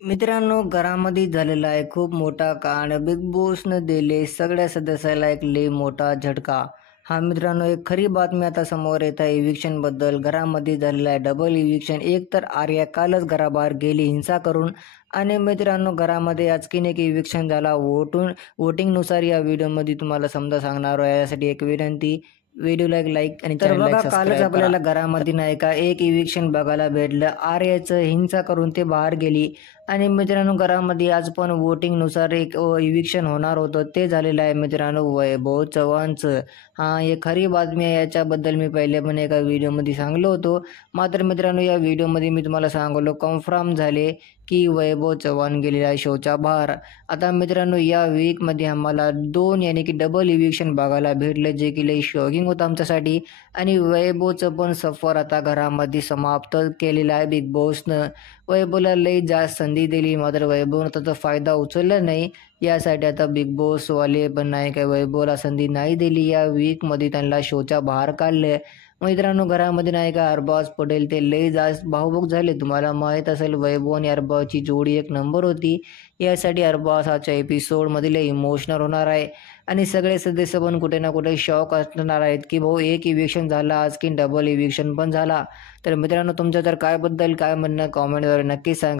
मित्रांनो, घरामध्ये झालेला आहे खूप मोठा कांड. बिग बॉसनं दिले सगळ्या सदस्याला एक लई मोठा झटका. हा मित्रांनो, एक खरी बातमी आता समोर येत आहे इव्हिक्शनबद्दल. घरामध्ये झालेला आहे डबल इव्हिक्शन. एक तर आर्या कालच घराबाहेर गेली हिंसा करून, आणि मित्रांनो घरामध्ये आणखीन एक इव्हिक्शन झाला. वोटिंगनुसार या व्हिडिओमध्ये तुम्हाला समजा सांगणार आहे. यासाठी एक विनंती, व्हिडिओला एक लाईक आणि तर बघा, कालच आपल्याला घरामध्ये नाही का एक इव्हिक्शन बघायला भेटलं. आर्याचं हिंसा करून ते बाहेर गेली. आणि मित्रांनो घरामध्ये आज पण वोटिंगनुसार एक इव्हिक्शन होणार होतं, ते झालेलं आहे मित्रांनो वैभव चव्हाणचं. हां, हे खरी बातमी आहे. याच्याबद्दल मी पहिले पण एका व्हिडिओमध्ये सांगलो होतो. मात्र मित्रांनो या व्हिडिओमध्ये मी तुम्हाला सांगलो कन्फर्म झाले की वैभव चव्हाण गेलेला आहे शोच्या बाहेर. आता मित्रांनो या वीकमध्ये आम्हाला 2 यानी की डबल इव्हिक्शन बघायला भेटले, जे की लई शॉकिंग होतं आमच्यासाठी. आणि वैभवचं पण सफर आता घरामध्ये समाप्त केलेला आहे बिग बॉसनं. वैभवला लई जास्त संधी दिली, मात्र वैभवनं त्याचा फायदा उचलला नाही. यासाठी आता बिग बॉसवाले पण नाही काय वैभवला संधी नाही दिली. या वीकमध्ये त्यांना शोच्या बाहेर काढले. मित्रांनो घरामध्ये नाही का अरबाज पटेल ते लई जास्त भावुक झाले. तुम्हाला माहीत असेल वैभव आणि अरबाजची जोडी एक नंबर होती. यासाठी अरबाज आजच्या एपिसोडमध्ये लई इमोशनल होणार आहे. आणि सगळे सदस्य पण कुठे ना कुठे शॉक असणार आहेत की भाऊ एक इव्हिक्शन झाला आज की डबल इव्हिक्शन पण झाला. तर मित्रांनो तुमचं तर काय म्हणणं कॉमेंटद्वारे नक्की सांगा.